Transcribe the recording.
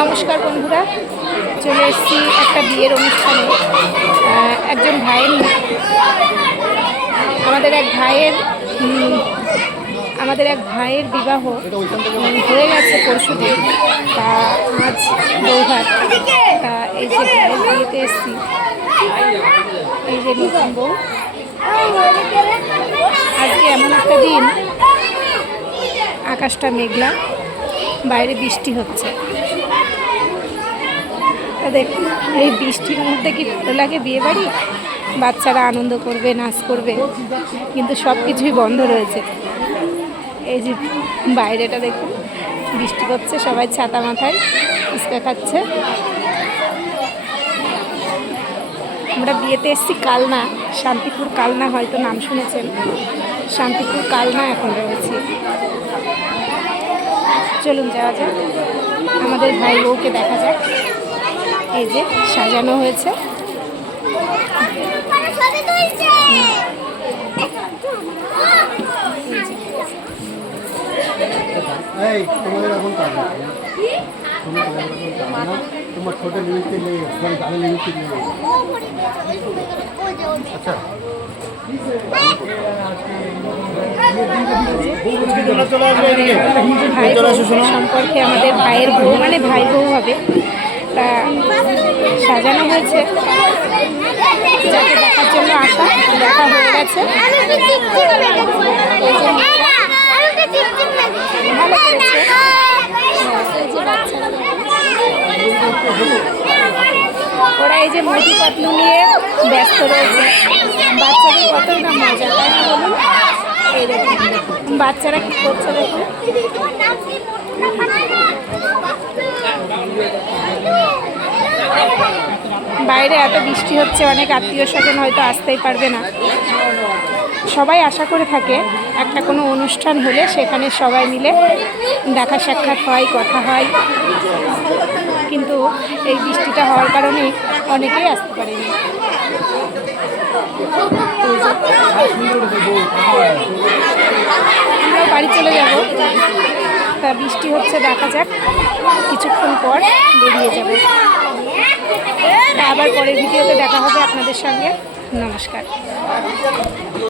নমস্কার বন্ধুরা, চলে এসেছি একটা বিয়ের অনুষ্ঠানে। একজন ভাইয়ের আমাদের এক ভাইয়ের বিবাহ হয়ে গেছে পরশুদিন। তা আজ বৌভাত। তা এই যে ভাইয়ের বিয়েতে এসেছি, এই যে নতুন বউ। আজকে এমন একটা দিন, আকাশটা মেঘলা, বাইরে বৃষ্টি হচ্ছে। দেখুন, এই বৃষ্টির মধ্যে কি ভালো লাগে বিয়ে বাড়ি। বাচ্চারা আনন্দ করবে, নাচ করবে, কিন্তু সব কিছুই বন্ধ রয়েছে। এই যে বাইরেটা দেখুন, বৃষ্টি হচ্ছে, সবাই ছাতা মাথায় ফুচকা খাচ্ছে। আমরা বিয়েতে এসেছি কালনা, শান্তিপুর কালনা, হয়তো নাম শুনেছেন। শান্তিপুর কালনা এখন রয়েছি। চলুন যাওয়া যাক, আমাদের ভাই বউকে দেখা যাক। এই যে সাজানো হয়েছে। তোমার ছোট লিমিটে নেই, দামি লিমিটে নেই। আচ্ছা, সম্পর্কে আমাদের ভাইয়ের বউ, মানে ভাই বউ হবে, তা সাজানো হয়েছে। যাকে দেখার জন্য আসা, দেখা হয়ে গেছে। ভালো করেছে। ওরা এই যে মুদি পাতলু নিয়ে ব্যস্ত রয়েছে। বাচ্চাদের কতই না মজা, তাই না বলুন? এই দেখুন বাচ্চারা কি করছে, দেখুন। বাইরে এত বৃষ্টি হচ্ছে, অনেক আত্মীয় স্বজন হয়তো আসতেই পারবে না। সবাই আশা করে থাকে একটা কোনো অনুষ্ঠান হলে সেখানে সবাই মিলে দেখা সাক্ষাৎ হয়, কথা হয়, কিন্তু এই বৃষ্টিটা হওয়ার কারণে অনেকেই আসতে পারেনি। আমরাও বাড়ি চলে যাব। তা বৃষ্টি হচ্ছে, দেখা যাক, কিছুক্ষণ পর বেরিয়ে যাব। আবার পরের ভিডিওতে দেখা হবে আপনাদের সঙ্গে। নমস্কার।